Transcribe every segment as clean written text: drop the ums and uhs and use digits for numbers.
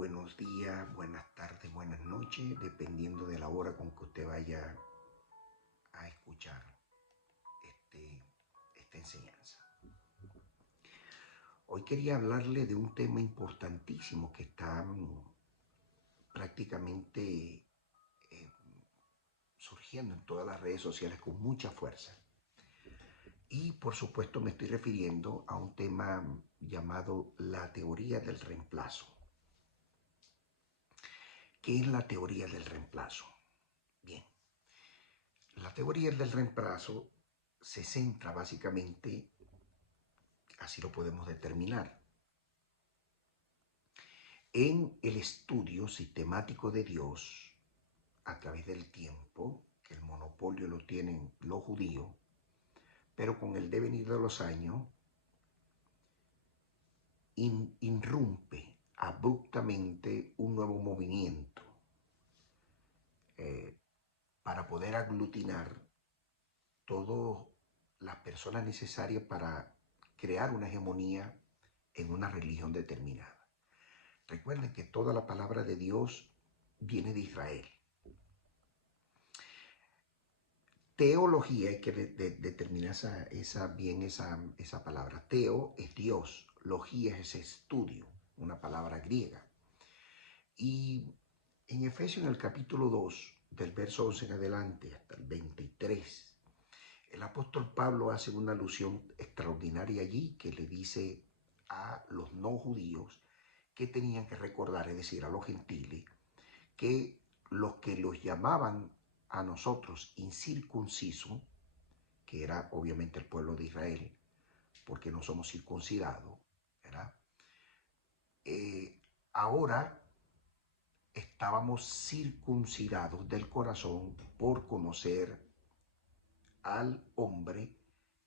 buenos días, buenas tardes, buenas noches, dependiendo de la hora con que usted vaya a escuchar esta enseñanza. Hoy quería hablarle de un tema importantísimo que está prácticamente surgiendo en todas las redes sociales con mucha fuerza. Y por supuesto me estoy refiriendo a un tema llamado la teoría del reemplazo. ¿Qué es la teoría del reemplazo? Bien, la teoría del reemplazo se centra básicamente, así lo podemos determinar, en el estudio sistemático de Dios a través del tiempo, que el monopolio lo tienen los judíos, pero con el devenir de los años irrumpe abruptamente un nuevo movimiento para poder aglutinar todas las personas necesarias para crear una hegemonía en una religión determinada. Recuerden que toda la palabra de Dios viene de Israel. Teología, hay que determinar esa palabra. Teo es Dios, logía es ese estudio, una palabra griega. Y en Efesios, en el capítulo 2, del verso 11 en adelante hasta el 23, el apóstol Pablo hace una alusión extraordinaria allí que le dice a los no judíos que tenían que recordar, es decir, a los gentiles, que los que los llamaban a nosotros incircuncisos, que era obviamente el pueblo de Israel, porque no somos circuncidados, ¿verdad? Ahora estábamos circuncidados del corazón por conocer al hombre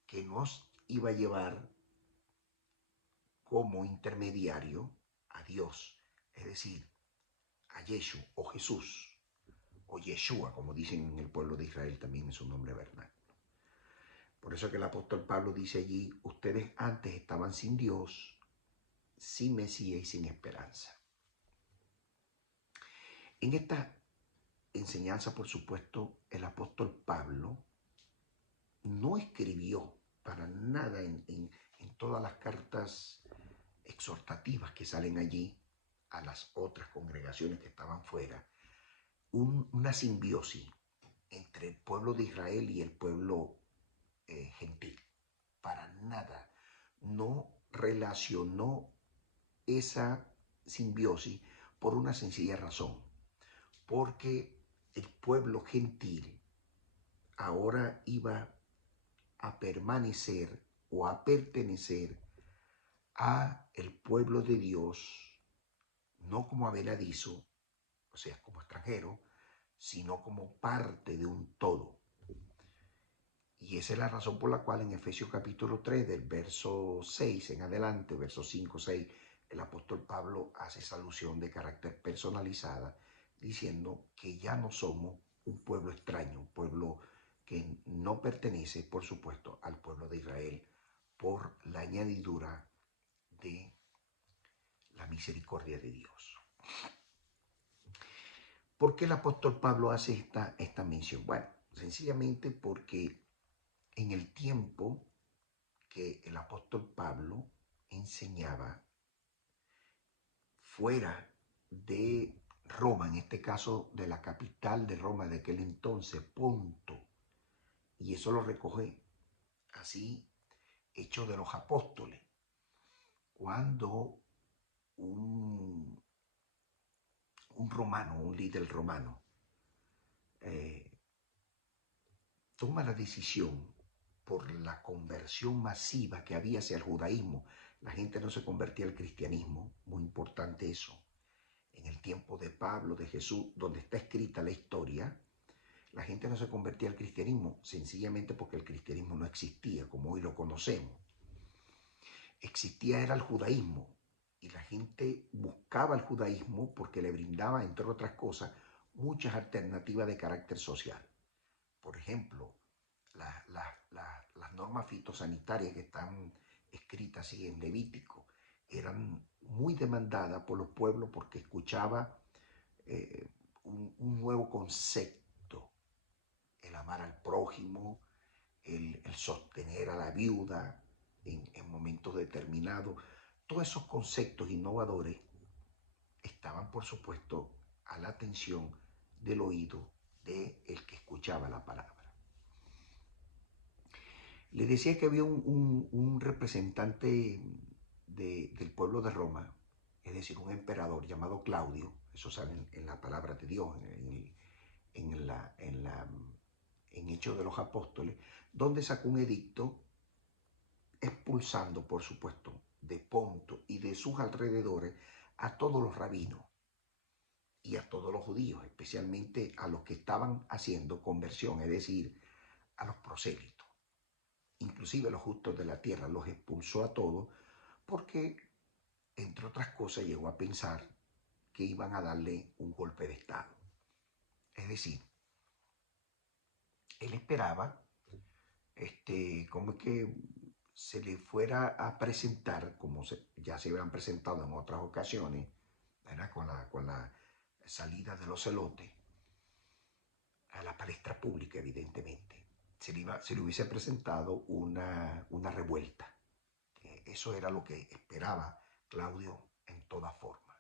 que nos iba a llevar como intermediario a Dios, es decir, a Yeshua o Jesús, o Yeshua, como dicen en el pueblo de Israel también es su nombre vernáculo. Por eso que el apóstol Pablo dice allí, ustedes antes estaban sin Dios, sin Mesías y sin esperanza. En esta enseñanza, por supuesto, el apóstol Pablo no escribió para nada en todas las cartas exhortativas que salen allí a las otras congregaciones que estaban fuera, una simbiosis entre el pueblo de Israel y el pueblo gentil. Para nada. No relacionó esa simbiosis por una sencilla razón. Porque el pueblo gentil ahora iba a permanecer o a pertenecer a el pueblo de Dios, no como aveladizo, o sea, como extranjero, sino como parte de un todo. Y esa es la razón por la cual en Efesios capítulo 3, del verso 6 en adelante, versos 5, 6, el apóstol Pablo hace esa alusión de carácter personalizada, diciendo que ya no somos un pueblo extraño, un pueblo que no pertenece, por supuesto, al pueblo de Israel, por la añadidura de la misericordia de Dios. ¿Por qué el apóstol Pablo hace esta mención? Bueno, sencillamente porque en el tiempo que el apóstol Pablo enseñaba fuera de Roma, en este caso de la capital de Roma de aquel entonces, Ponto, y eso lo recoge así Hechos de los Apóstoles, cuando un romano, un líder romano, toma la decisión por la conversión masiva que había hacia el judaísmo. La gente no se convertía al cristianismo, muy importante eso. En el tiempo de Pablo, de Jesús, donde está escrita la historia, la gente no se convertía al cristianismo sencillamente porque el cristianismo no existía como hoy lo conocemos. Existía era el judaísmo y la gente buscaba el judaísmo porque le brindaba, entre otras cosas, muchas alternativas de carácter social. Por ejemplo, las normas fitosanitarias que están escritas así en Levítico eran muy demandada por los pueblos porque escuchaba un nuevo concepto, el amar al prójimo, el sostener a la viuda en momentos determinados. Todos esos conceptos innovadores estaban, por supuesto, a la atención del oído del que escuchaba la palabra. Le decía que había un representante del pueblo de Roma, es decir, un emperador llamado Claudio, eso sale en la palabra de Dios, en Hechos de los Apóstoles, donde sacó un edicto expulsando, por supuesto, de Ponto y de sus alrededores a todos los rabinos y a todos los judíos, especialmente a los que estaban haciendo conversión, es decir, a los prosélitos. Inclusive a los justos de la tierra los expulsó a todos porque, entre otras cosas, llegó a pensar que iban a darle un golpe de Estado. Es decir, él esperaba como que se le fuera a presentar, como ya se habían presentado en otras ocasiones, ¿verdad? Con la salida de los celotes a la palestra pública, evidentemente. Se le hubiese presentado una revuelta. Eso era lo que esperaba Claudio en toda forma.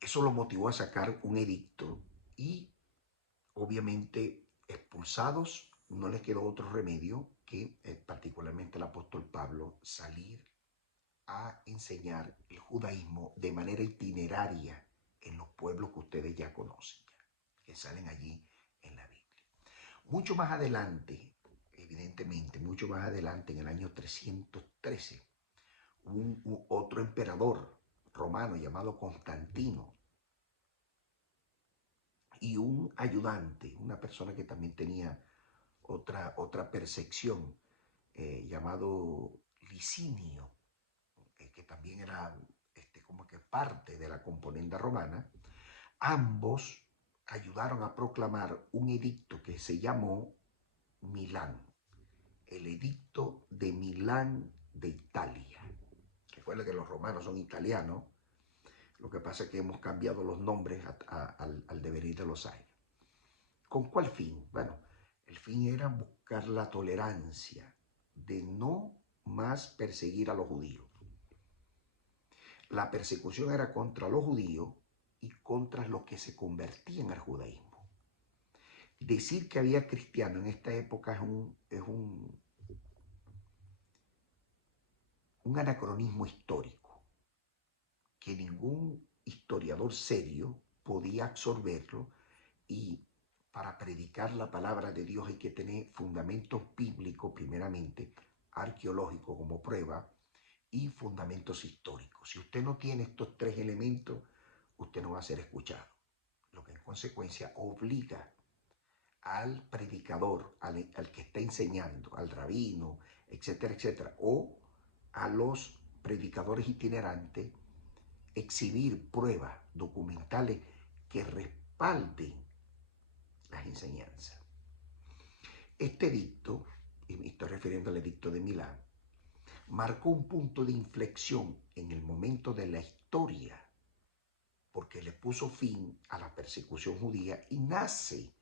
Eso lo motivó a sacar un edicto y, obviamente, expulsados, no les quedó otro remedio que, particularmente el apóstol Pablo, salir a enseñar el judaísmo de manera itineraria en los pueblos que ustedes ya conocen, que salen allí en la Biblia. Mucho más adelante, evidentemente, mucho más adelante, en el año 313, otro emperador romano llamado Constantino y un ayudante, una persona que también tenía otra percepción, llamado Licinio, que también era como que parte de la componenda romana. Ambos ayudaron a proclamar un edicto que se llamó Milán, el edicto de Milán de Italia. Recuerda que los romanos son italianos, lo que pasa es que hemos cambiado los nombres al devenir de los años. ¿Con cuál fin? Bueno, el fin era buscar la tolerancia de no más perseguir a los judíos. La persecución era contra los judíos y contra los que se convertían al judaísmo. Decir que había cristianos en esta época es un anacronismo histórico, que ningún historiador serio podía absorberlo, y para predicar la palabra de Dios hay que tener fundamentos bíblicos primeramente, arqueológicos como prueba, y fundamentos históricos. Si usted no tiene estos tres elementos, usted no va a ser escuchado, lo que en consecuencia obliga al predicador, al que está enseñando, al rabino, etcétera, etcétera, o a los predicadores itinerantes, exhibir pruebas documentales que respalden las enseñanzas. Este edicto, y me estoy refiriendo al edicto de Milán, marcó un punto de inflexión en el momento de la historia, porque le puso fin a la persecución judía y nace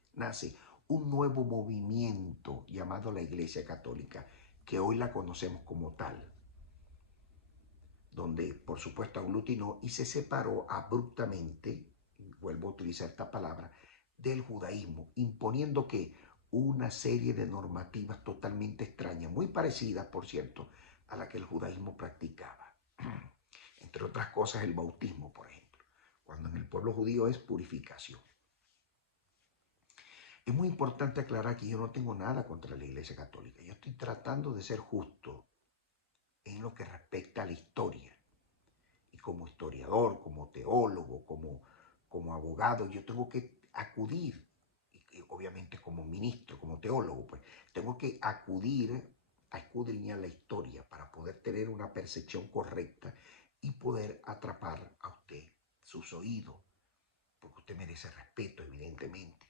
un nuevo movimiento llamado la Iglesia Católica, que hoy la conocemos como tal, donde por supuesto aglutinó y se separó abruptamente, vuelvo a utilizar esta palabra, del judaísmo, imponiendo que una serie de normativas totalmente extrañas, muy parecidas, por cierto, a la que el judaísmo practicaba. Entre otras cosas, el bautismo, por ejemplo, cuando en el pueblo judío es purificación. Es muy importante aclarar que yo no tengo nada contra la Iglesia Católica. Yo estoy tratando de ser justo en lo que respecta a la historia. Y como historiador, como teólogo, como abogado, yo tengo que acudir, y obviamente como ministro, como teólogo, pues tengo que acudir a escudriñar la historia para poder tener una percepción correcta y poder atrapar a usted sus oídos, porque usted merece respeto, evidentemente.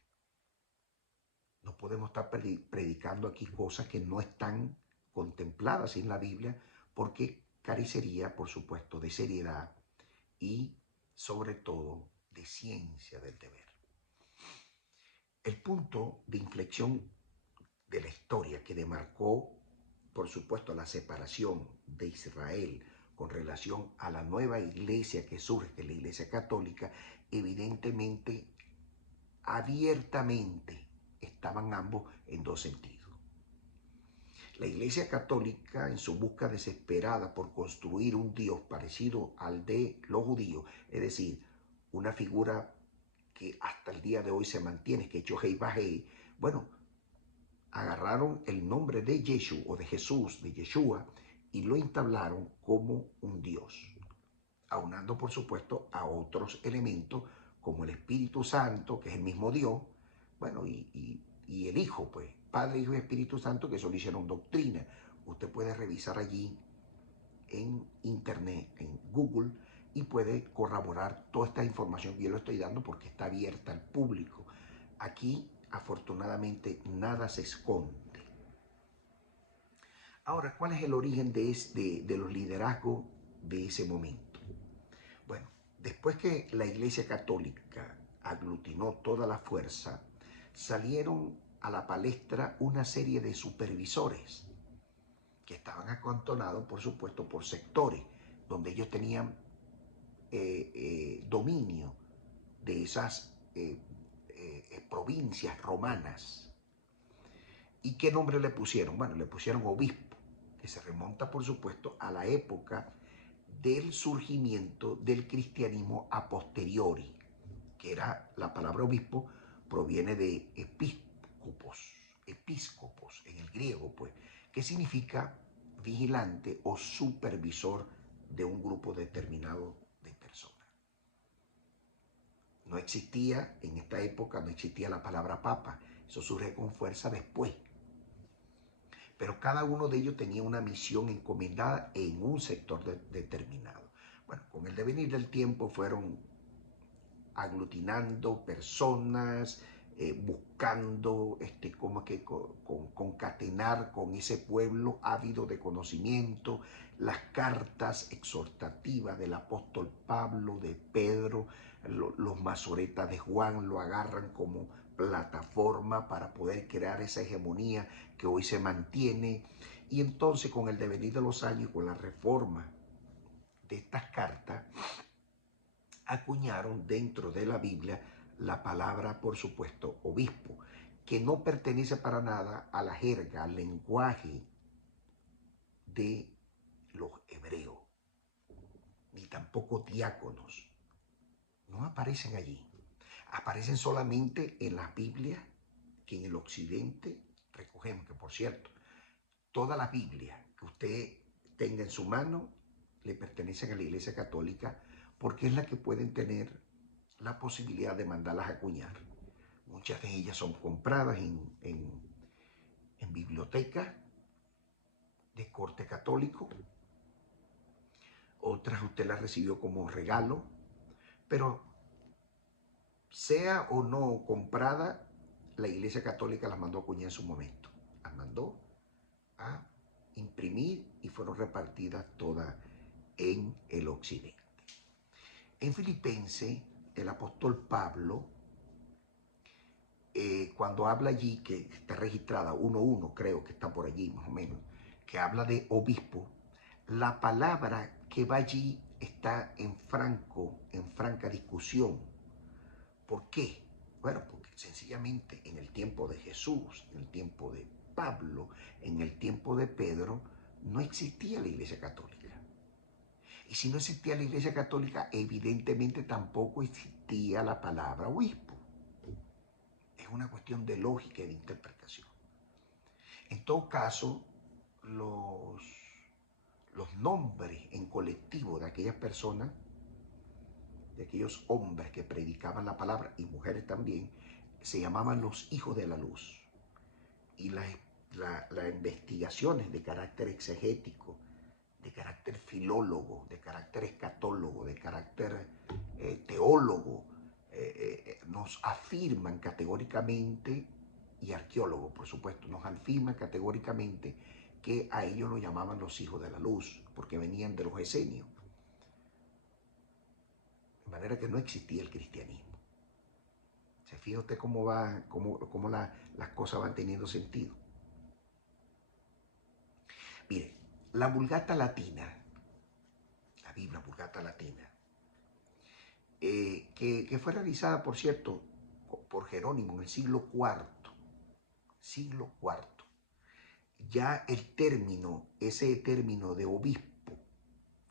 No podemos estar predicando aquí cosas que no están contempladas en la Biblia, porque carecería, por supuesto, de seriedad y, sobre todo, de ciencia del deber. El punto de inflexión de la historia que demarcó, por supuesto, la separación de Israel con relación a la nueva iglesia que surge, que es la Iglesia Católica, evidentemente, abiertamente, estaban ambos en dos sentidos. La Iglesia Católica, en su busca desesperada por construir un Dios parecido al de los judíos, es decir, una figura que hasta el día de hoy se mantiene, que es Yohei Bahei, bueno, agarraron el nombre de Yeshua o de Jesús, de Yeshua, y lo entablaron como un Dios, aunando por supuesto a otros elementos como el Espíritu Santo, que es el mismo Dios, bueno, y el Hijo, pues, Padre, Hijo y Espíritu Santo, que eso lo hicieron doctrina. Usted puede revisar allí en internet, en Google, y puede corroborar toda esta información que yo le estoy dando porque está abierta al público. Aquí, afortunadamente, nada se esconde. Ahora, ¿cuál es el origen de los liderazgos de ese momento? Bueno, después que la Iglesia Católica aglutinó toda la fuerza, salieron a la palestra una serie de supervisores que estaban acantonados, por supuesto, por sectores, donde ellos tenían dominio de esas provincias romanas. ¿Y qué nombre le pusieron? Bueno, le pusieron obispo, que se remonta, por supuesto, a la época del surgimiento del cristianismo a posteriori, que era la palabra obispo, proviene de episcopos en el griego, pues, que significa vigilante o supervisor de un grupo determinado de personas. No existía, en esta época no existía la palabra papa, eso surge con fuerza después. Pero cada uno de ellos tenía una misión encomendada en un sector determinado. Bueno, con el devenir del tiempo fueron aglutinando personas, buscando como que concatenar con ese pueblo ávido de conocimiento, las cartas exhortativas del apóstol Pablo, de Pedro, los masoretas de Juan lo agarran como plataforma para poder crear esa hegemonía que hoy se mantiene. Y entonces, con el devenir de los años, con la reforma de estas cartas, acuñaron dentro de la Biblia la palabra, por supuesto, obispo, que no pertenece para nada a la jerga, al lenguaje de los hebreos, ni tampoco diáconos. No aparecen allí. Aparecen solamente en las Biblias que en el occidente recogemos, que por cierto, todas las Biblias que usted tenga en su mano le pertenecen a la Iglesia Católica porque es la que pueden tener la posibilidad de mandarlas a acuñar. Muchas de ellas son compradas en bibliotecas de corte católico. Otras usted las recibió como regalo, pero sea o no comprada, la Iglesia Católica las mandó a acuñar en su momento. Las mandó a imprimir y fueron repartidas todas en el occidente. En Filipenses, el apóstol Pablo, cuando habla allí, que está registrada 1:1, creo que está por allí más o menos, que habla de obispo, la palabra que va allí está en franca discusión. ¿Por qué? Bueno, porque sencillamente en el tiempo de Jesús, en el tiempo de Pablo, en el tiempo de Pedro, no existía la Iglesia Católica. Y si no existía la Iglesia Católica, evidentemente tampoco existía la palabra obispo. Es una cuestión de lógica y de interpretación. En todo caso, los nombres en colectivo de aquellas personas, de aquellos hombres que predicaban la palabra, y mujeres también, se llamaban los hijos de la luz. Y las investigaciones de carácter exegético, de carácter filólogo, de carácter escatólogo, de carácter teólogo, nos afirman categóricamente, y arqueólogos por supuesto, nos afirman categóricamente que a ellos lo llamaban los hijos de la luz, porque venían de los esenios. De manera que no existía el cristianismo. ¿Se fija usted cómo las cosas van teniendo sentido? Mire, la Vulgata Latina, la Biblia Vulgata Latina, que fue realizada, por cierto, por Jerónimo en el siglo IV. Ya ese término de obispo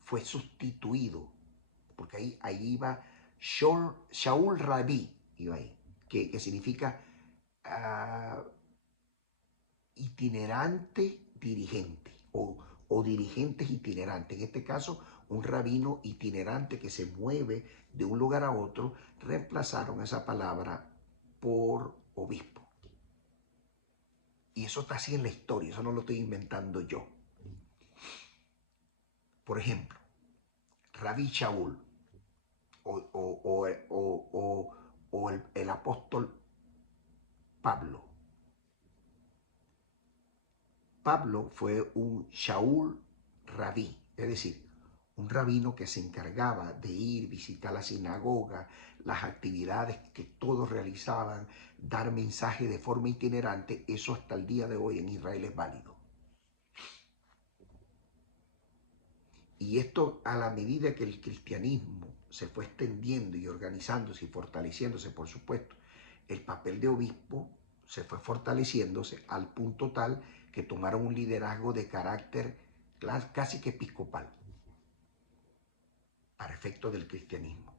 fue sustituido, porque ahí iba Shaul Rabí, iba ahí, que significa itinerante dirigente o dirigentes itinerantes. En este caso, un rabino itinerante que se mueve de un lugar a otro, reemplazaron esa palabra por obispo. Y eso está así en la historia, eso no lo estoy inventando yo. Por ejemplo, Rabí Shaul o el apóstol Pablo. Pablo fue un Shaul Rabí, es decir, un rabino que se encargaba de ir, visitar la sinagoga, las actividades que todos realizaban, dar mensaje de forma itinerante. Eso hasta el día de hoy en Israel es válido. Y esto, a la medida que el cristianismo se fue extendiendo y organizándose y fortaleciéndose, por supuesto, el papel de obispo se fue fortaleciéndose al punto tal que tomaron un liderazgo de carácter casi que episcopal para efecto del cristianismo.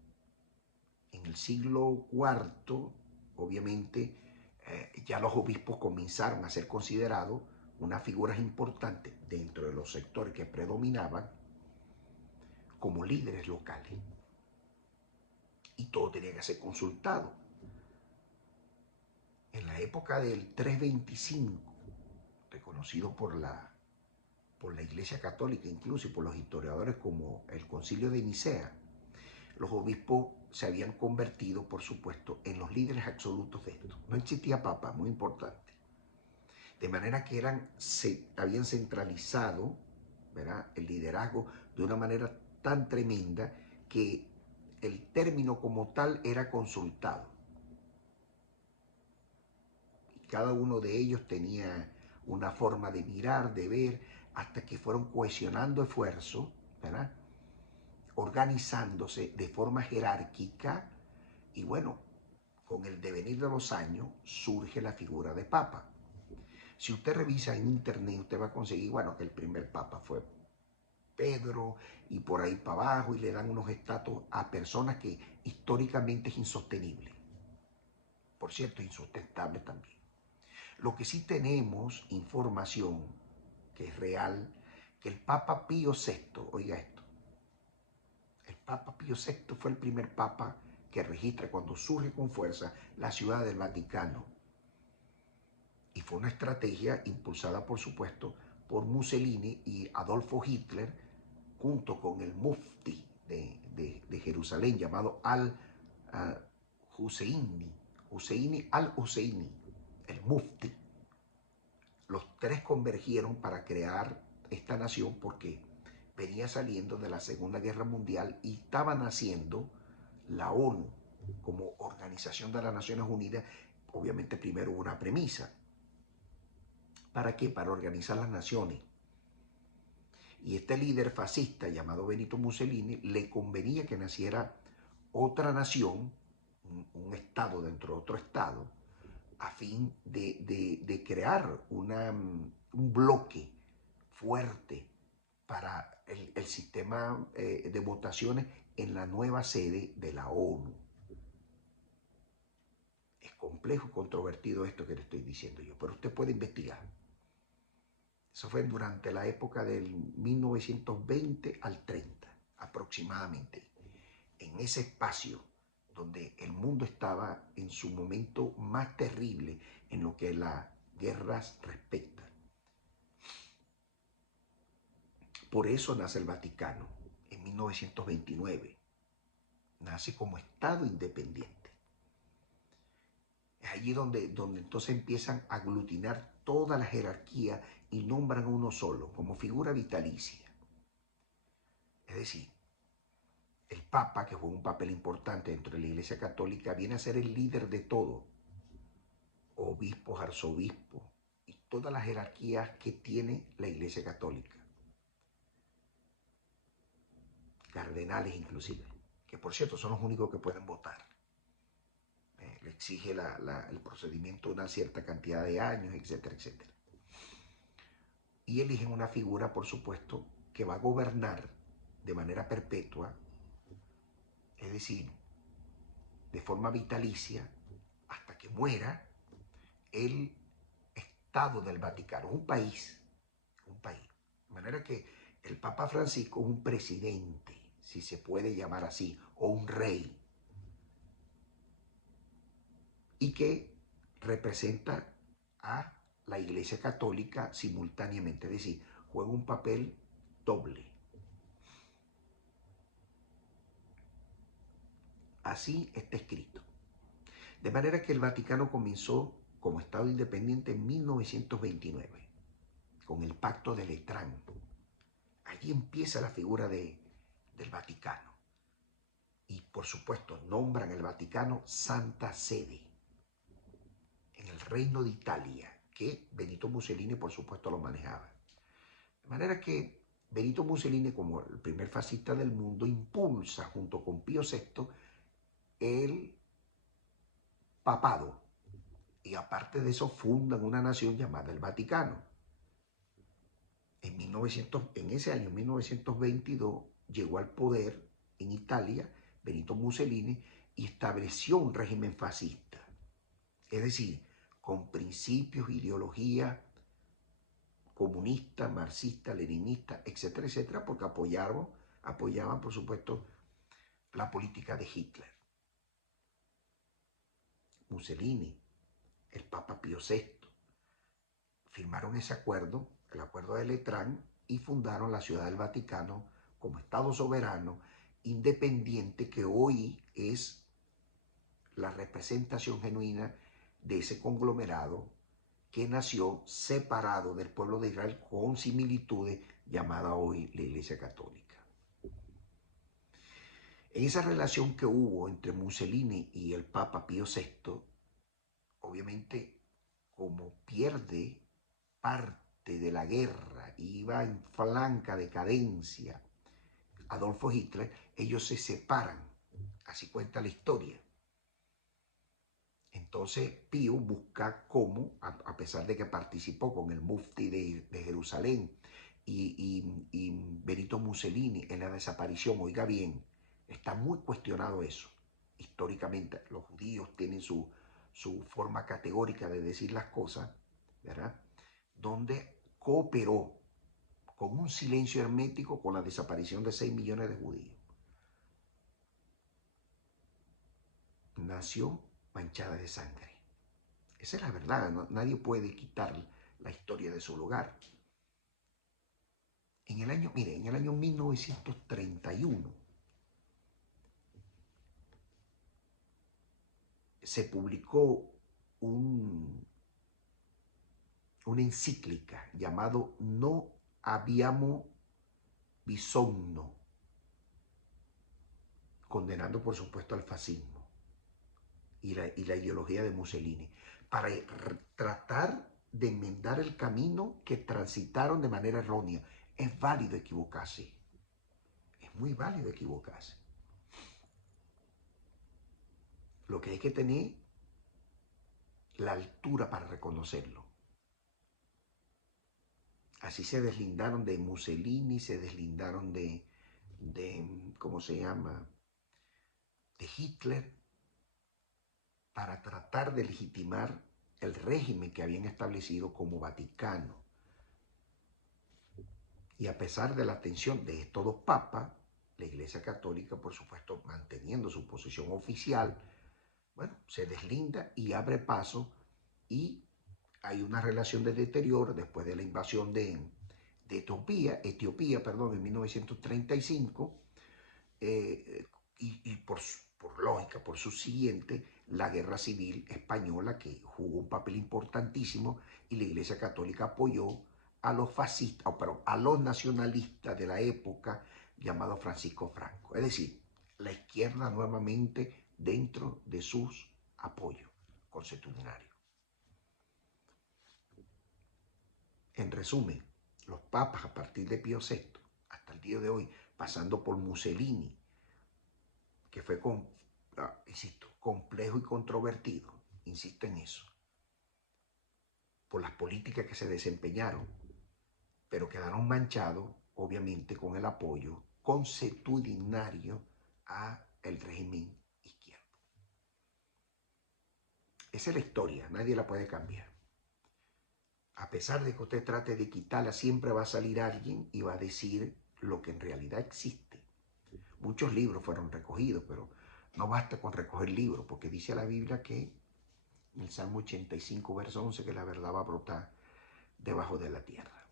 En el siglo IV, obviamente, ya los obispos comenzaron a ser considerados unas figuras importantes dentro de los sectores que predominaban como líderes locales. Y todo tenía que ser consultado. En la época del 325, reconocido por la Iglesia Católica, incluso y por los historiadores como el Concilio de Nicea, los obispos se habían convertido, por supuesto, en los líderes absolutos de esto. No existía papa, muy importante. De manera que habían centralizado, ¿verdad?, el liderazgo de una manera tan tremenda que el término como tal era consultado. Y cada uno de ellos tenía una forma de mirar, de ver, hasta que fueron cohesionando esfuerzos, ¿verdad?, organizándose de forma jerárquica. Y bueno, con el devenir de los años surge la figura de papa. Si usted revisa en internet, usted va a conseguir, bueno, que el primer papa fue Pedro y por ahí para abajo, y le dan unos estatus a personas que históricamente es insostenible. Por cierto, insustentable también. Lo que sí tenemos información, que es real, que el Papa Pío VI, oiga esto, el Papa Pío VI fue el primer papa que registra cuando surge con fuerza la ciudad del Vaticano. Y fue una estrategia impulsada, por supuesto, por Mussolini y Adolfo Hitler, junto con el mufti de Jerusalén, llamado Husseini al-Husseini, el mufti. Los tres convergieron para crear esta nación porque venía saliendo de la Segunda Guerra Mundial y estaban haciendo la ONU como Organización de las Naciones Unidas. Obviamente primero hubo una premisa. ¿Para qué? Para organizar las naciones. Y este líder fascista llamado Benito Mussolini le convenía que naciera otra nación, un estado dentro de otro estado, a fin de crear un bloque fuerte para el sistema de votaciones en la nueva sede de la ONU. Es complejo y controvertido esto que le estoy diciendo yo, pero usted puede investigar. Eso fue durante la época del 1920 al 30, aproximadamente. En ese espacio donde el mundo estaba en su momento más terrible en lo que las guerras respecta. Por eso nace el Vaticano en 1929. Nace como Estado independiente. Es allí donde entonces empiezan a aglutinar toda la jerarquía y nombran a uno solo como figura vitalicia. Es decir, el Papa, que juega un papel importante dentro de la Iglesia Católica, viene a ser el líder de todo. Obispos, arzobispos y todas las jerarquías que tiene la Iglesia Católica. Cardenales inclusive, que por cierto son los únicos que pueden votar. Le exige el procedimiento una cierta cantidad de años, etcétera, etcétera. Y eligen una figura, por supuesto, que va a gobernar de manera perpetua, es decir, de forma vitalicia, hasta que muera el Estado del Vaticano, un país. De manera que el Papa Francisco es un presidente, si se puede llamar así, o un rey, y que representa a la Iglesia Católica simultáneamente, es decir, juega un papel doble. Así está escrito. De manera que el Vaticano comenzó como Estado independiente en 1929, con el Pacto de Letrán. Allí empieza la figura del Vaticano. Y por supuesto nombran el Vaticano Santa Sede en el Reino de Italia, que Benito Mussolini por supuesto lo manejaba. De manera que Benito Mussolini, como el primer fascista del mundo, impulsa junto con Pío VI el papado, y aparte de eso fundan una nación llamada el Vaticano. En ese año 1922 llegó al poder en Italia Benito Mussolini y estableció un régimen fascista, es decir, con principios, ideología comunista, marxista, leninista, etcétera, etcétera, porque apoyaban, por supuesto, la política de Hitler. Mussolini, el Papa Pío VI, firmaron ese acuerdo, el acuerdo de Letrán, y fundaron la Ciudad del Vaticano como Estado soberano, independiente, que hoy es la representación genuina de ese conglomerado que nació separado del pueblo de Israel con similitudes, llamada hoy la Iglesia Católica. En esa relación que hubo entre Mussolini y el Papa Pío VI, obviamente, como pierde parte de la guerra, iba en franca decadencia Adolfo Hitler, ellos se separan, así cuenta la historia. Entonces Pío busca cómo, a pesar de que participó con el mufti de Jerusalén y Benito Mussolini en la desaparición, oiga bien, está muy cuestionado eso. Históricamente los judíos tienen su forma categórica de decir las cosas, ¿verdad? Donde cooperó con un silencio hermético con la desaparición de 6 millones de judíos. Nació manchada de sangre. Esa es la verdad, ¿no? Nadie puede quitar la historia de su lugar. En el año 1931 se publicó una encíclica llamado No Abbiamo Bisogno, condenando por supuesto al fascismo y la ideología de Mussolini, para tratar de enmendar el camino que transitaron de manera errónea. Es válido equivocarse, es muy válido equivocarse. Lo que hay que tener la altura para reconocerlo. Así se deslindaron de Mussolini, se deslindaron de ¿cómo se llama?, de Hitler, para tratar de legitimar el régimen que habían establecido como Vaticano. Y a pesar de la atención de estos dos papas, la Iglesia Católica, por supuesto, manteniendo su posición oficial, bueno, se deslinda y abre paso, y hay una relación de deterioro después de la invasión de Etiopía, en 1935, y por lógica, por subsiguiente, la guerra civil española, que jugó un papel importantísimo, y la Iglesia Católica apoyó a los fascistas, pero a los nacionalistas de la época, llamado Francisco Franco. Es decir, la izquierda nuevamente dentro de sus apoyos constitucionarios. En resumen, los papas a partir de Pío VI hasta el día de hoy, pasando por Mussolini, que fue, insisto, complejo y controvertido, insisto en eso, por las políticas que se desempeñaron, pero quedaron manchados, obviamente, con el apoyo consuetudinario al régimen izquierdo. Esa es la historia, nadie la puede cambiar. A pesar de que usted trate de quitarla, siempre va a salir alguien y va a decir lo que en realidad existe. Muchos libros fueron recogidos, pero no basta con recoger libros, porque dice la Biblia que en el Salmo 85, verso 11, que la verdad va a brotar debajo de la tierra.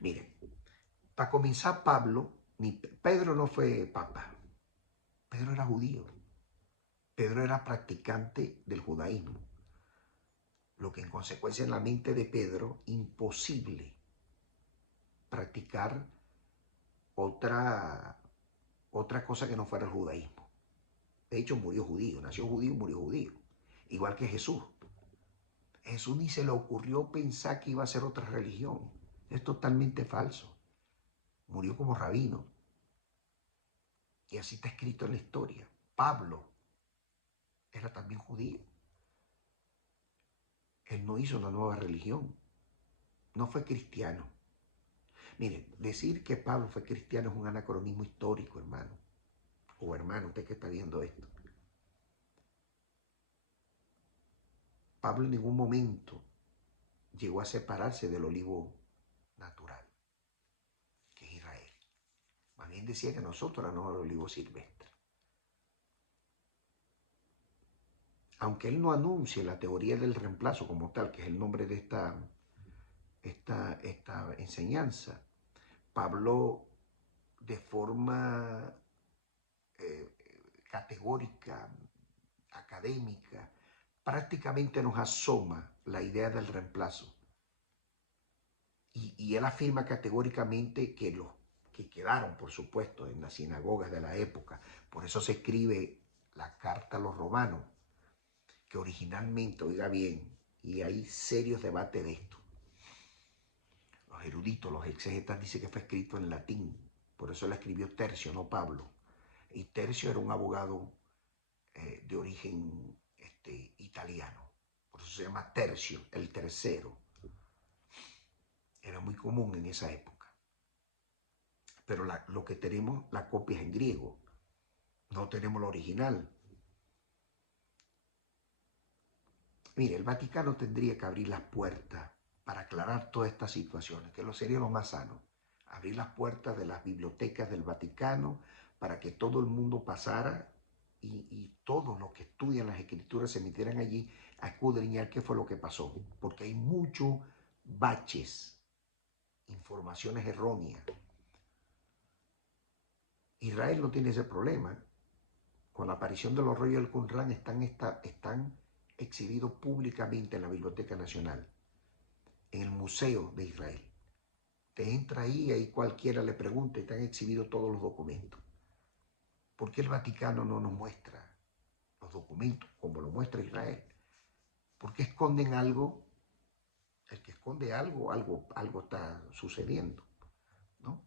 Miren, para comenzar, Pedro no fue papa. Pedro era judío. Pedro era practicante del judaísmo. Lo que en consecuencia en la mente de Pedro, imposible practicar otra cosa que no fuera el judaísmo. De hecho, murió judío, nació judío, murió judío. Igual que Jesús. Jesús ni se le ocurrió pensar que iba a ser otra religión. Es totalmente falso. Murió como rabino. Y así está escrito en la historia. Pablo era también judío. Él no hizo una nueva religión. No fue cristiano. Miren, decir que Pablo fue cristiano es un anacronismo histórico, hermano. O hermano, usted que está viendo esto. Pablo en ningún momento llegó a separarse del olivo natural, que es Israel. Más bien decía que nosotros éramos el olivo silvestre. Aunque él no anuncie la teoría del reemplazo como tal, que es el nombre de esta enseñanza, Pablo de forma categórica, académica, prácticamente nos asoma la idea del reemplazo. Y él afirma categóricamente que los que quedaron, por supuesto, en las sinagogas de la época, por eso se escribe la carta a los romanos, que originalmente, oiga bien, y hay serios debates de esto. Los eruditos, los exegetas dicen que fue escrito en latín, por eso la escribió Tercio, no Pablo. Y Tercio era un abogado de origen italiano, por eso se llama Tercio, el tercero. Era muy común en esa época. Pero lo que tenemos, la copia es en griego, no tenemos la original. Mire, el Vaticano tendría que abrir las puertas para aclarar todas estas situaciones, que sería lo más sano. Abrir las puertas de las bibliotecas del Vaticano para que todo el mundo pasara y todos los que estudian las escrituras se metieran allí a escudriñar qué fue lo que pasó. Porque hay muchos baches, informaciones erróneas. Israel no tiene ese problema. Con la aparición de los rollos del Qumran están exhibidos públicamente en la Biblioteca Nacional, en el Museo de Israel. Te entra ahí cualquiera le pregunta y están exhibidos todos los documentos. ¿Por qué el Vaticano no nos muestra los documentos como lo muestra Israel? ¿Por qué esconden algo? El que esconde algo está sucediendo, ¿no?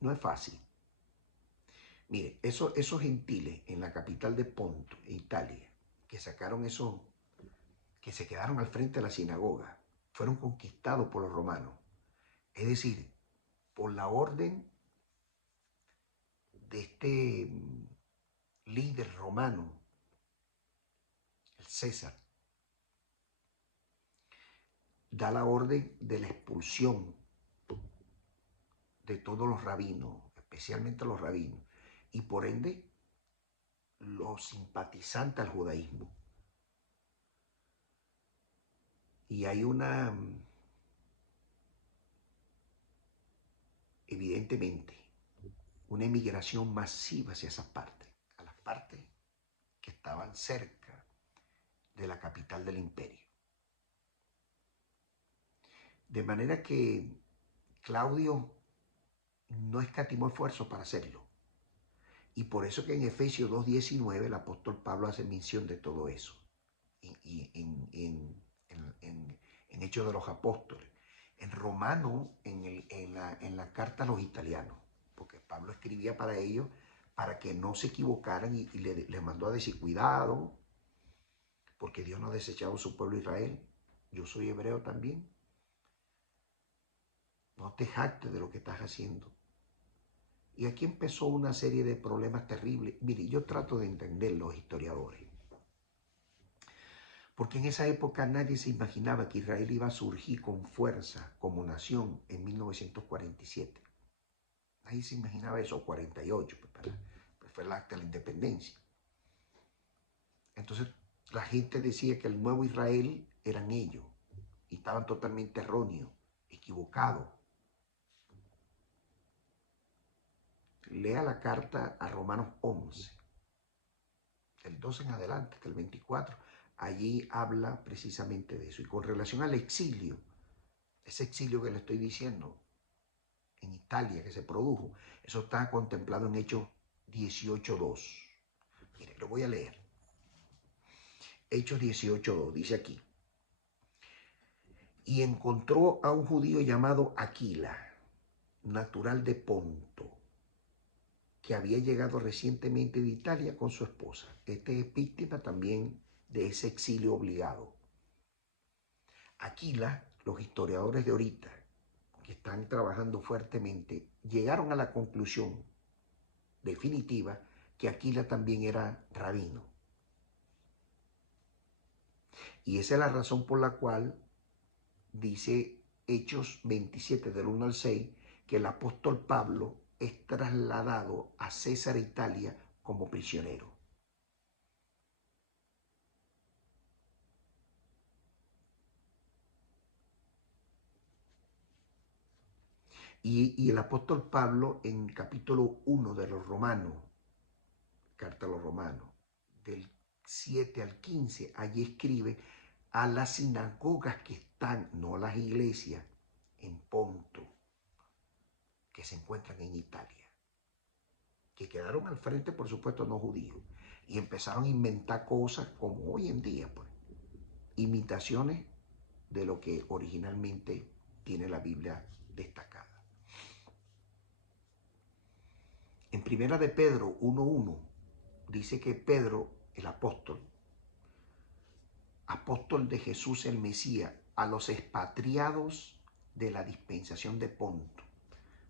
No es fácil. Mire, esos gentiles en la capital de Ponto, Italia, que sacaron esos, que se quedaron al frente de la sinagoga, fueron conquistados por los romanos. Es decir, por la orden de este líder romano, el César, da la orden de la expulsión de todos los rabinos, especialmente los rabinos, y por ende los simpatizantes al judaísmo. Y hay una evidentemente una emigración masiva hacia esas partes, a las partes que estaban cerca de la capital del imperio. De manera que Claudio no escatimó esfuerzo para hacerlo. Y por eso que en Efesios 2:19 el apóstol Pablo hace mención de todo eso. Y en Hechos de los Apóstoles. En Romano, en la carta a los italianos. Porque Pablo escribía para ellos, para que no se equivocaran y les mandó a decir, cuidado, porque Dios no ha desechado a su pueblo Israel. Yo soy hebreo también. No te jactes de lo que estás haciendo. Y aquí empezó una serie de problemas terribles. Mire, yo trato de entender los historiadores. Porque en esa época nadie se imaginaba que Israel iba a surgir con fuerza como nación en 1947. Nadie se imaginaba eso, 48, pues fue el acta de la independencia. Entonces la gente decía que el nuevo Israel eran ellos y estaban totalmente erróneos, equivocados. Lea la carta a Romanos 11, del 12 en adelante, hasta el 24. Allí habla precisamente de eso. Y con relación al exilio, ese exilio que le estoy diciendo, en Italia, que se produjo, eso está contemplado en Hechos 18:2. Mire, lo voy a leer. Hechos 18:2, dice aquí. Y encontró a un judío llamado Aquila, natural de Ponto, que había llegado recientemente de Italia con su esposa. Este es víctima también de ese exilio obligado. Aquila, los historiadores de ahorita, que están trabajando fuertemente, llegaron a la conclusión definitiva que Aquila también era rabino. Y esa es la razón por la cual dice Hechos 27, del 1 al 6, que el apóstol Pablo es trasladado a César, Italia, como prisionero. Y el apóstol Pablo en capítulo 1 de los Romanos, carta a los Romanos, del 7 al 15, allí escribe a las sinagogas que están, no las iglesias, en Ponto, que se encuentran en Italia, que quedaron al frente, por supuesto, no judíos, y empezaron a inventar cosas como hoy en día, pues, imitaciones de lo que originalmente tiene la Biblia destacada. En Primera de Pedro 1:1 dice que Pedro, el apóstol de Jesús el Mesías, a los expatriados de la dispensación de Ponto,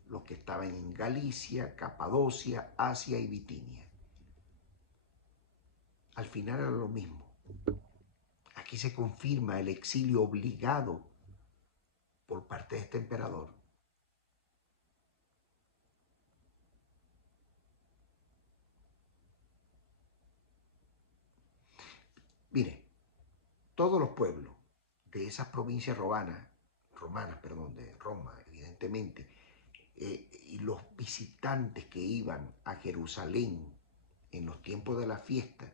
los que estaban en Galicia, Capadocia, Asia y Bitinia. Al final era lo mismo. Aquí se confirma el exilio obligado por parte de este emperador. Mire, todos los pueblos de esas provincias romanas, de Roma, evidentemente, y los visitantes que iban a Jerusalén en los tiempos de la fiesta,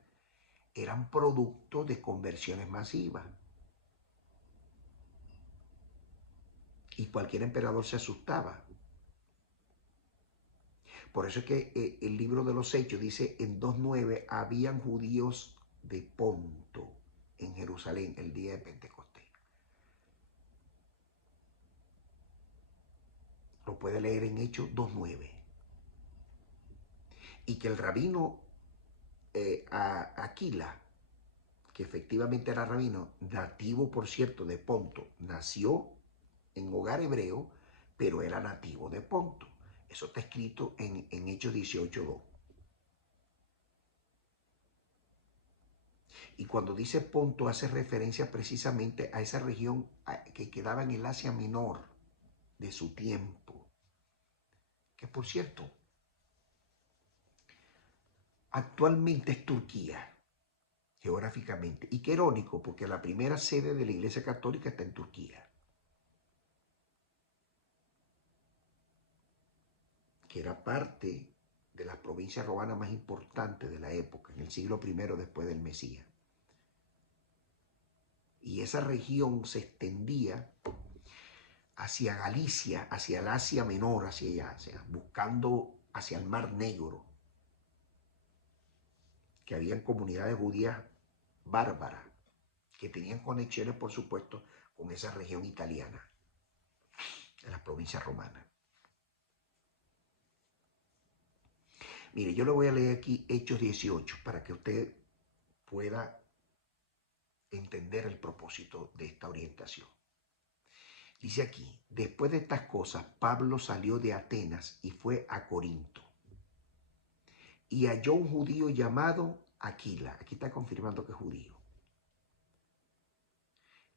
eran producto de conversiones masivas. Y cualquier emperador se asustaba. Por eso es que el libro de los Hechos dice en 2:9, habían judíos de Ponto en Jerusalén el día de Pentecostés. Lo puede leer en Hechos 2:9. Y que el rabino Aquila, que efectivamente era rabino, nativo por cierto de Ponto, nació en hogar hebreo, pero era nativo de Ponto. Eso está escrito en Hechos 18:2. Y cuando dice Ponto hace referencia precisamente a esa región que quedaba en el Asia Menor de su tiempo. Que por cierto, actualmente es Turquía, geográficamente. Y qué irónico, porque la primera sede de la Iglesia Católica está en Turquía. que era parte de las provincias romanas más importantes de la época, en el siglo I después del Mesías. Y esa región se extendía hacia Galicia, hacia el Asia Menor, hacia allá, o sea, buscando hacia el Mar Negro, que habían comunidades judías bárbaras, que tenían conexiones, por supuesto, con esa región italiana, de las provincias romanas. Mire, yo le voy a leer aquí Hechos 18 para que usted pueda entender el propósito de esta orientación. Dice aquí, después de estas cosas, Pablo salió de Atenas y fue a Corinto. Y halló un judío llamado Aquila. Aquí está confirmando que es judío.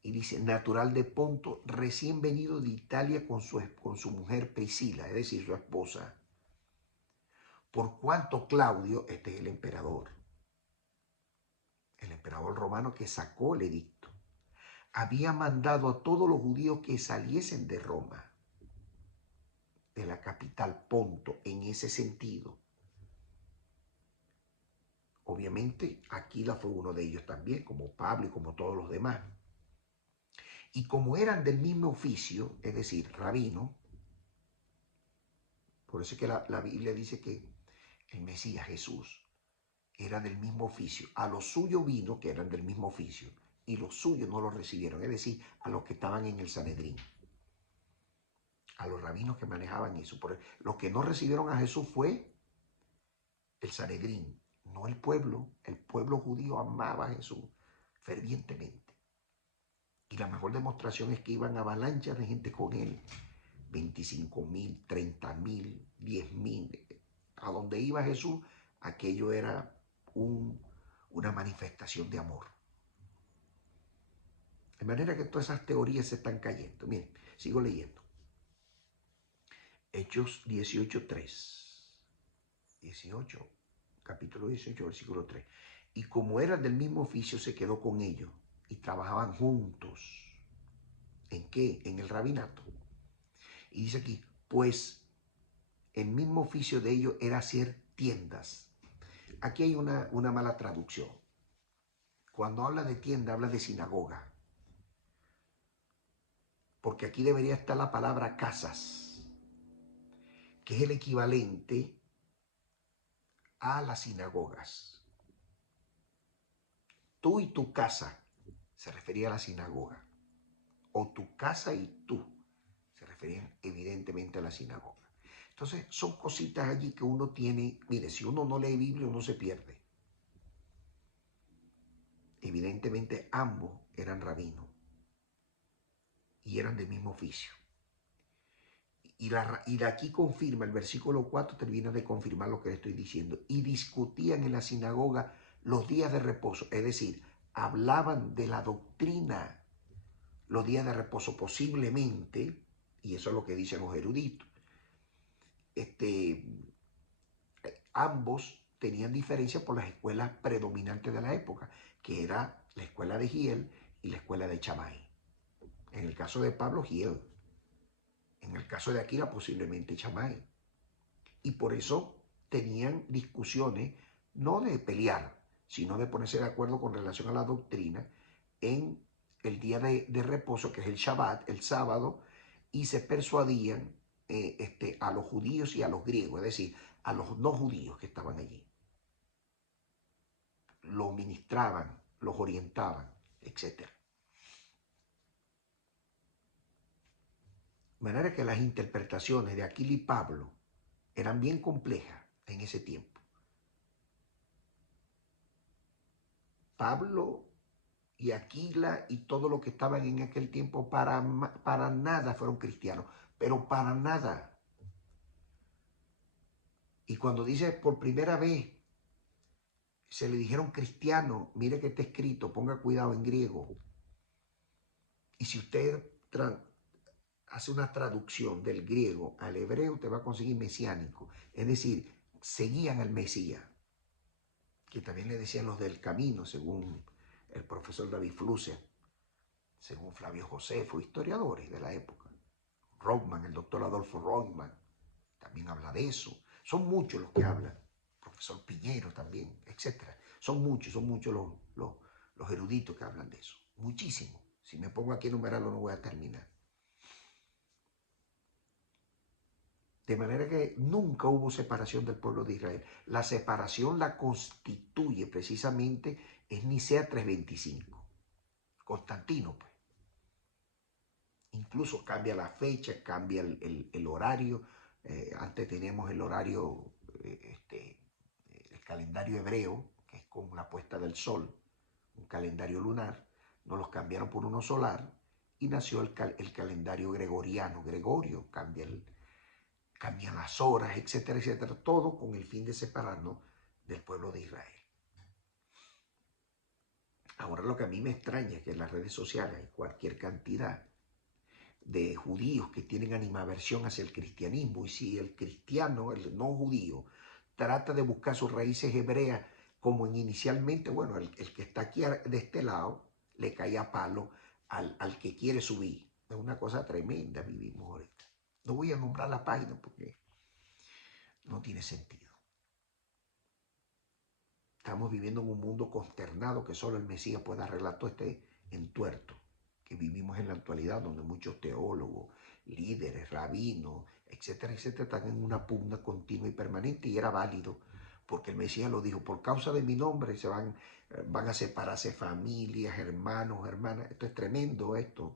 Y dice, natural de Ponto, recién venido de Italia con su mujer Priscila, es decir, su esposa. Por cuanto Claudio, este es el emperador romano que sacó el edicto, había mandado a todos los judíos que saliesen de Roma, de la capital Ponto, en ese sentido. Obviamente, Aquila fue uno de ellos también, como Pablo y como todos los demás. Y como eran del mismo oficio, es decir, rabino, por eso es que la Biblia dice que el Mesías Jesús era del mismo oficio. A los suyos vino, que eran del mismo oficio, y los suyos no los recibieron, es decir, a los que estaban en el Sanedrín, a los rabinos que manejaban eso. Los que no recibieron a Jesús fue el Sanedrín, no el pueblo. El pueblo judío amaba a Jesús fervientemente. Y la mejor demostración es que iban avalanchas de gente con él. 25.000, 30.000, 10.000. A donde iba Jesús, aquello era una manifestación de amor. De manera que todas esas teorías se están cayendo. Miren, sigo leyendo. Hechos 18:3. 18, capítulo 18, versículo 3. Y como eran del mismo oficio, se quedó con ellos y trabajaban juntos. ¿En qué? En el rabinato. Y dice aquí, pues el mismo oficio de ellos era hacer tiendas. Aquí hay una mala traducción. Cuando habla de tienda, habla de sinagoga. Porque aquí debería estar la palabra casas, que es el equivalente a las sinagogas. Tú y tu casa se refería a la sinagoga. O tu casa y tú se referían evidentemente a la sinagoga. Entonces son cositas allí que uno tiene. Mire, si uno no lee Biblia, uno se pierde. Evidentemente ambos eran rabinos y eran del mismo oficio. Y de aquí confirma, el versículo 4 termina de confirmar lo que le estoy diciendo. Y discutían en la sinagoga los días de reposo, es decir, hablaban de la doctrina los días de reposo posiblemente, y eso es lo que dicen los eruditos. Ambos tenían diferencia por las escuelas predominantes de la época, que era la escuela de Giel y la escuela de Chamay. En el caso de Pablo, Giel. En el caso de Aquila, posiblemente Chamay. Y por eso tenían discusiones, no de pelear, sino de ponerse de acuerdo con relación a la doctrina en el día de reposo, que es el Shabbat, el sábado, y se persuadían a los judíos y a los griegos, es decir, a los no judíos que estaban allí. Los ministraban, los orientaban, etc. De manera que las interpretaciones de Aquila y Pablo eran bien complejas en ese tiempo. Pablo y Aquila y todo lo que estaban en aquel tiempo para nada fueron cristianos, pero para nada. Y cuando dice por primera vez se le dijeron cristiano, mire que está escrito, ponga cuidado en griego. Y si usted hace una traducción del griego al hebreo, te va a conseguir mesiánico. Es decir, seguían al Mesías, que también le decían los del camino, según el profesor David Flusser, según Flavio Josefo, historiadores de la época. Rothman, el doctor Adolfo Rothman, también habla de eso. Son muchos los que hablan. Profesor Piñero también, etcétera. Son muchos los eruditos que hablan de eso. Muchísimos. Si me pongo aquí a enumerarlo no voy a terminar. De manera que nunca hubo separación del pueblo de Israel. La separación la constituye precisamente en Nicea 325. Constantino, pues. Incluso cambia la fecha, cambia el horario. Antes teníamos el horario, el calendario hebreo, que es con la puesta del sol, un calendario lunar. Nos los cambiaron por uno solar y nació el calendario gregoriano. Gregorio cambian las horas, etcétera, etcétera. Todo con el fin de separarnos del pueblo de Israel. Ahora lo que a mí me extraña es que en las redes sociales hay cualquier cantidad de judíos que tienen animadversión hacia el cristianismo, y si el cristiano, el no judío, trata de buscar sus raíces hebreas como inicialmente, bueno, el que está aquí de este lado le cae a palo al que quiere subir. Es una cosa tremenda vivimos ahorita. No voy a nombrar la página porque no tiene sentido. Estamos viviendo en un mundo consternado que solo el Mesías puede arreglar todo este entuerto que vivimos en la actualidad, donde muchos teólogos, líderes, rabinos, etcétera, etcétera, están en una pugna continua y permanente, y era válido, porque el Mesías lo dijo: por causa de mi nombre van a separarse familias, hermanos, hermanas. Esto es tremendo, esto.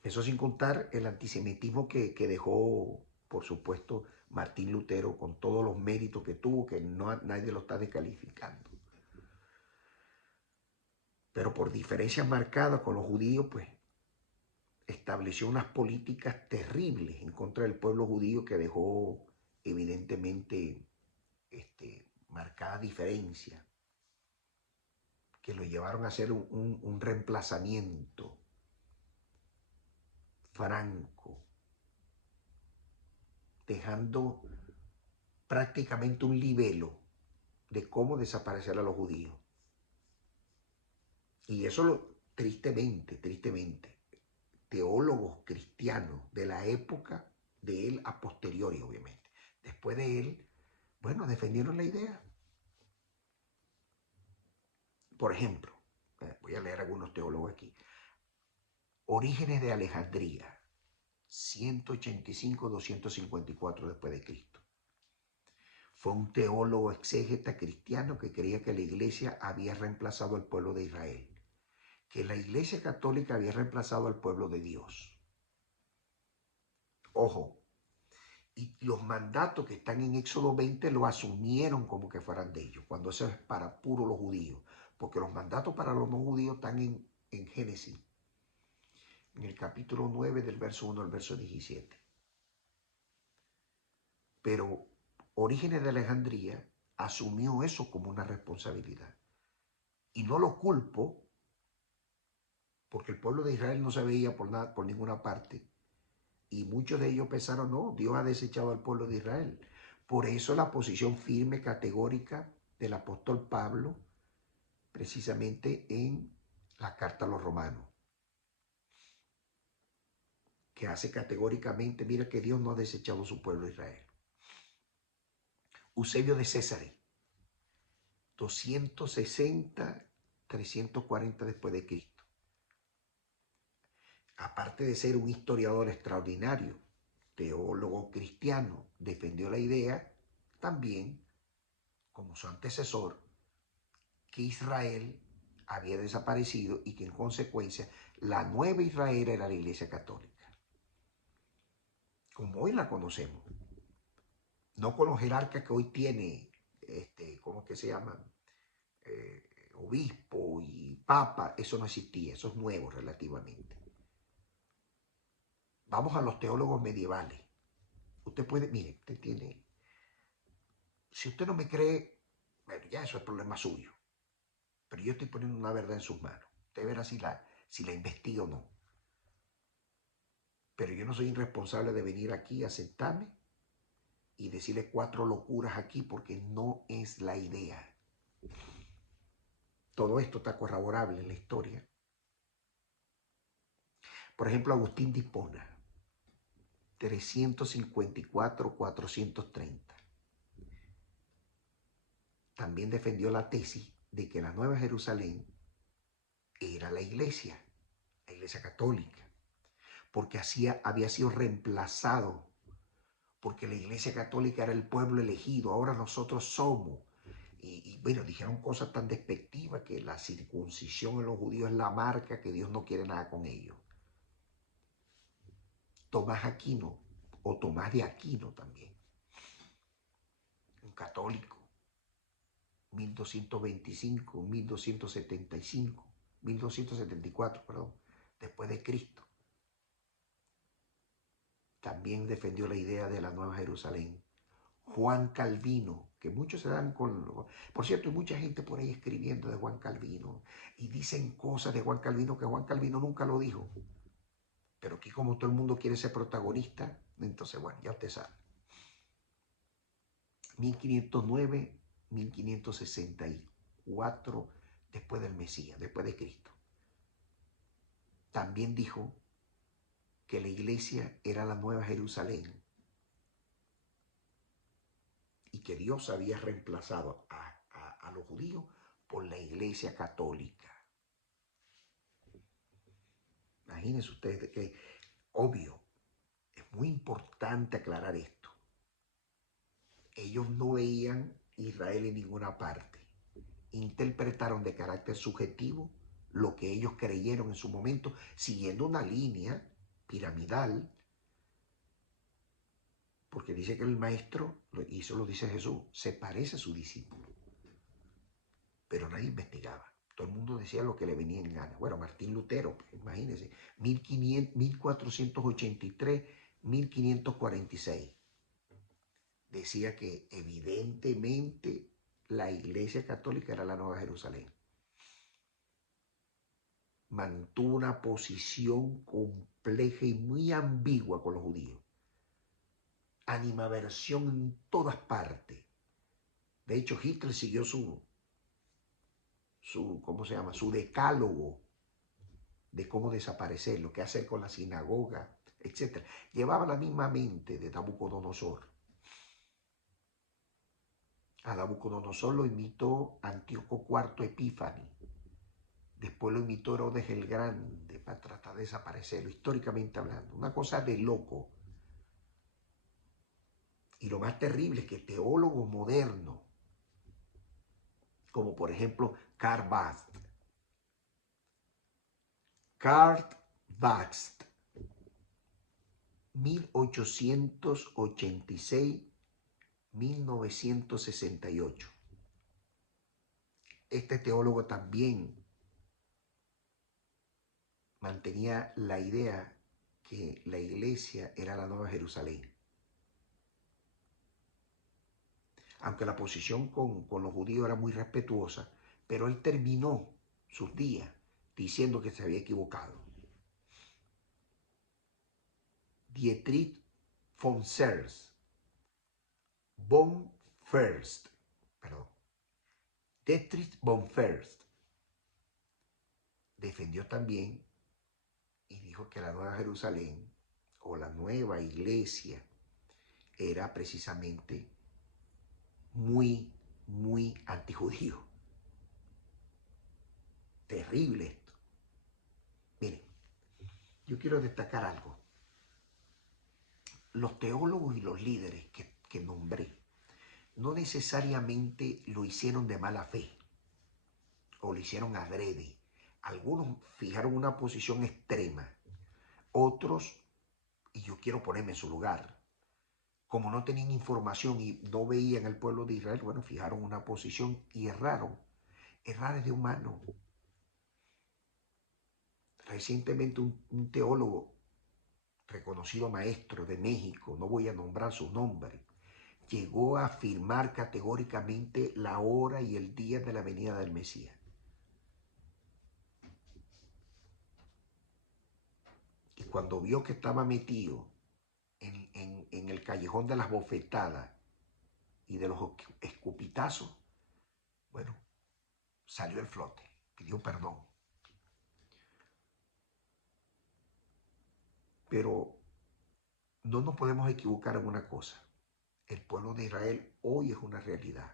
Eso sin contar el antisemitismo que dejó, por supuesto, Martín Lutero, con todos los méritos que tuvo, que nadie lo está descalificando. Pero por diferencias marcadas con los judíos, pues estableció unas políticas terribles en contra del pueblo judío que dejó evidentemente marcada diferencia, que lo llevaron a hacer un reemplazamiento franco, dejando prácticamente un libelo de cómo desaparecer a los judíos. Y eso tristemente, teólogos cristianos de la época de él a posteriori, obviamente. Después de él, bueno, defendieron la idea. Por ejemplo, voy a leer algunos teólogos aquí. Orígenes de Alejandría, 185-254 después de Cristo. Fue un teólogo exégeta cristiano que creía que la iglesia había reemplazado al pueblo de Israel, que la iglesia católica había reemplazado al pueblo de Dios. Ojo, y los mandatos que están en Éxodo 20 lo asumieron como que fueran de ellos, cuando eso es para puro los judíos, porque los mandatos para los no judíos están en Génesis, en el capítulo 9 del verso 1 al verso 17. Pero Orígenes de Alejandría asumió eso como una responsabilidad. Y no lo culpo, porque el pueblo de Israel no se veía por ninguna parte. Y muchos de ellos pensaron: no, Dios ha desechado al pueblo de Israel. Por eso la posición firme, categórica del apóstol Pablo, precisamente en la carta a los romanos, que hace categóricamente: mira que Dios no ha desechado a su pueblo de Israel. Eusebio de César, 260-340 después de Cristo. Aparte de ser un historiador extraordinario, teólogo cristiano, defendió la idea también, como su antecesor, que Israel había desaparecido y que en consecuencia la nueva Israel era la Iglesia Católica, como hoy la conocemos. No con los jerarcas que hoy tiene, ¿cómo es que se llaman? Obispo y papa. Eso no existía, eso es nuevo relativamente. Vamos a los teólogos medievales. Usted puede, mire, usted tiene, si usted no me cree, bueno, ya eso es problema suyo, pero yo estoy poniendo una verdad en sus manos. Usted verá si la investiga o no. Pero yo no soy irresponsable de venir aquí a sentarme y decirle 4 locuras aquí, porque no es la idea. Todo esto está corroborable en la historia. Por ejemplo, Agustín de Hipona. 354-430. También defendió la tesis de que la Nueva Jerusalén era la iglesia católica, porque había sido reemplazado, porque la iglesia católica era el pueblo elegido, ahora nosotros somos. Y bueno, dijeron cosas tan despectivas que la circuncisión en los judíos es la marca, que Dios no quiere nada con ellos. Tomás Aquino, o Tomás de Aquino también, un católico, 1225, 1275, 1274, perdón, después de Cristo. También defendió la idea de la Nueva Jerusalén. Juan Calvino, que muchos se dan con... Por cierto, hay mucha gente por ahí escribiendo de Juan Calvino y dicen cosas de Juan Calvino que Juan Calvino nunca lo dijo. Pero aquí como todo el mundo quiere ser protagonista, entonces bueno, ya usted sabe. 1509, 1564, después del Mesías, después de Cristo. También dijo que la iglesia era la Nueva Jerusalén y que Dios había reemplazado a los judíos por la iglesia católica. Imagínense ustedes que, obvio, es muy importante aclarar esto. Ellos no veían Israel en ninguna parte. Interpretaron de carácter subjetivo lo que ellos creyeron en su momento, siguiendo una línea piramidal, porque dice que el maestro, y eso lo dice Jesús, se parece a su discípulo. Pero nadie investigaba. Todo el mundo decía lo que le venía en gana. Bueno, Martín Lutero, imagínense, 1483, 1546. Decía que evidentemente la Iglesia Católica era la Nueva Jerusalén. Mantuvo una posición compleja y muy ambigua con los judíos. Animaversión en todas partes. De hecho, Hitler siguió ¿cómo se llama? Su decálogo de cómo desaparecer, lo que hacer con la sinagoga, etc. Llevaba la misma mente de Nabucodonosor. A Nabucodonosor lo imitó Antíoco IV Epífanes. Después lo imitó Herodes el Grande para tratar de desaparecerlo, históricamente hablando. Una cosa de loco. Y lo más terrible es que teólogos modernos, como por ejemplo Karl Barth, 1886-1968. Este teólogo también mantenía la idea que la iglesia era la Nueva Jerusalén. Aunque la posición con los judíos era muy respetuosa, pero él terminó sus días diciendo que se había equivocado. Dietrich von Fürst, Dietrich von Fürst defendió también y dijo que la Nueva Jerusalén o la nueva iglesia era precisamente muy, muy antijudío. Terrible esto. Miren, yo quiero destacar algo. Los teólogos y los líderes que nombré no necesariamente lo hicieron de mala fe o lo hicieron adrede. Algunos fijaron una posición extrema. Otros, y yo quiero ponerme en su lugar, como no tenían información y no veían al pueblo de Israel, bueno, fijaron una posición y erraron. Errar es de humano. Recientemente un teólogo, reconocido maestro de México, no voy a nombrar su nombre, llegó a afirmar categóricamente la hora y el día de la venida del Mesías. Y cuando vio que estaba metido en el callejón de las bofetadas y de los escupitazos, bueno, salió el flote, pidió perdón. Pero no nos podemos equivocar en una cosa. El pueblo de Israel hoy es una realidad.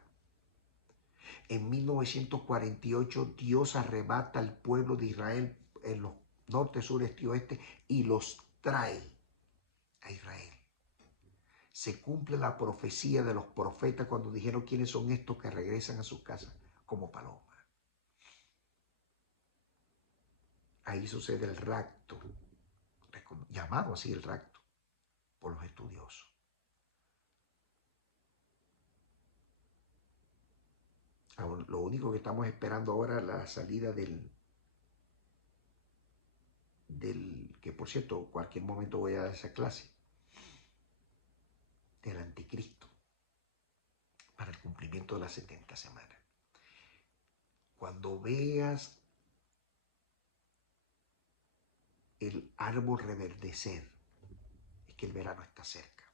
En 1948 Dios arrebata al pueblo de Israel en los norte, sur, este y oeste y los trae a Israel. Se cumple la profecía de los profetas cuando dijeron quiénes son estos que regresan a sus casas como palomas. Ahí sucede el rapto, llamado así el rapto por los estudiosos. Lo único que estamos esperando ahora es la salida del que por cierto, cualquier momento voy a dar esa clase, del anticristo, para el cumplimiento de las 70 semanas. Cuando veas el árbol reverdecer, es que el verano está cerca.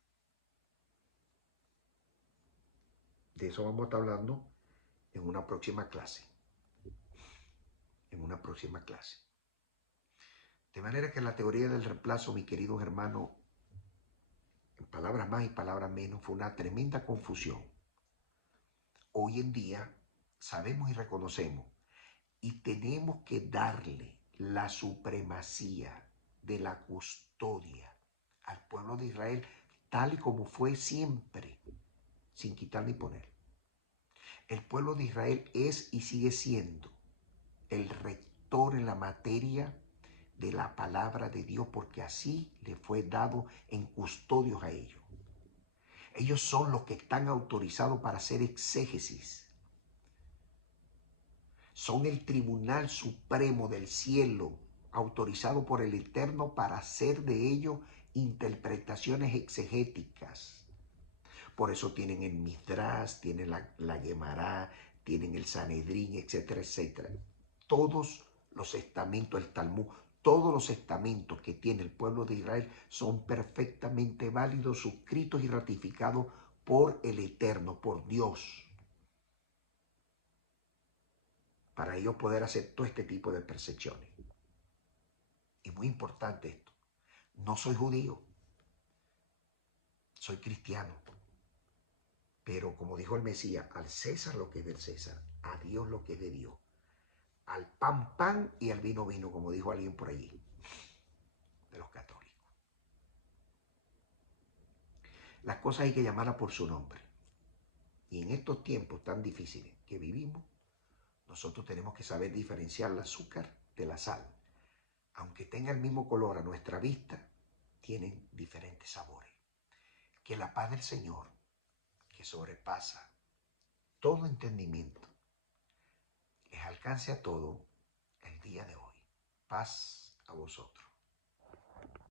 De eso vamos a estar hablando en una próxima clase. En una próxima clase. De manera que la teoría del reemplazo, mi querido hermano, en palabras más y palabras menos, fue una tremenda confusión. Hoy en día sabemos y reconocemos y tenemos que darle la supremacía de la custodia al pueblo de Israel tal y como fue siempre, sin quitar ni poner. El pueblo de Israel es y sigue siendo el rector en la materia de la palabra de Dios, porque así le fue dado en custodios a ellos. Ellos son los que están autorizados para hacer exégesis. Son el tribunal supremo del cielo, autorizado por el Eterno para hacer de ellos interpretaciones exegéticas. Por eso tienen el Midrash, tienen la Gemara, tienen el Sanedrín, etcétera, etcétera. Todos los estamentos, el Talmud, todos los estamentos que tiene el pueblo de Israel son perfectamente válidos, suscritos y ratificados por el Eterno, por Dios, para ellos poder hacer todo este tipo de percepciones. Y muy importante esto, no soy judío, soy cristiano. Pero como dijo el Mesías, al César lo que es del César, a Dios lo que es de Dios. Al pan, pan y al vino, vino, como dijo alguien por allí, de los católicos. Las cosas hay que llamarlas por su nombre. Y en estos tiempos tan difíciles que vivimos, nosotros tenemos que saber diferenciar el azúcar de la sal. Aunque tenga el mismo color a nuestra vista, tienen diferentes sabores. Que la paz del Señor, que sobrepasa todo entendimiento, les alcance a todo el día de hoy. Paz a vosotros.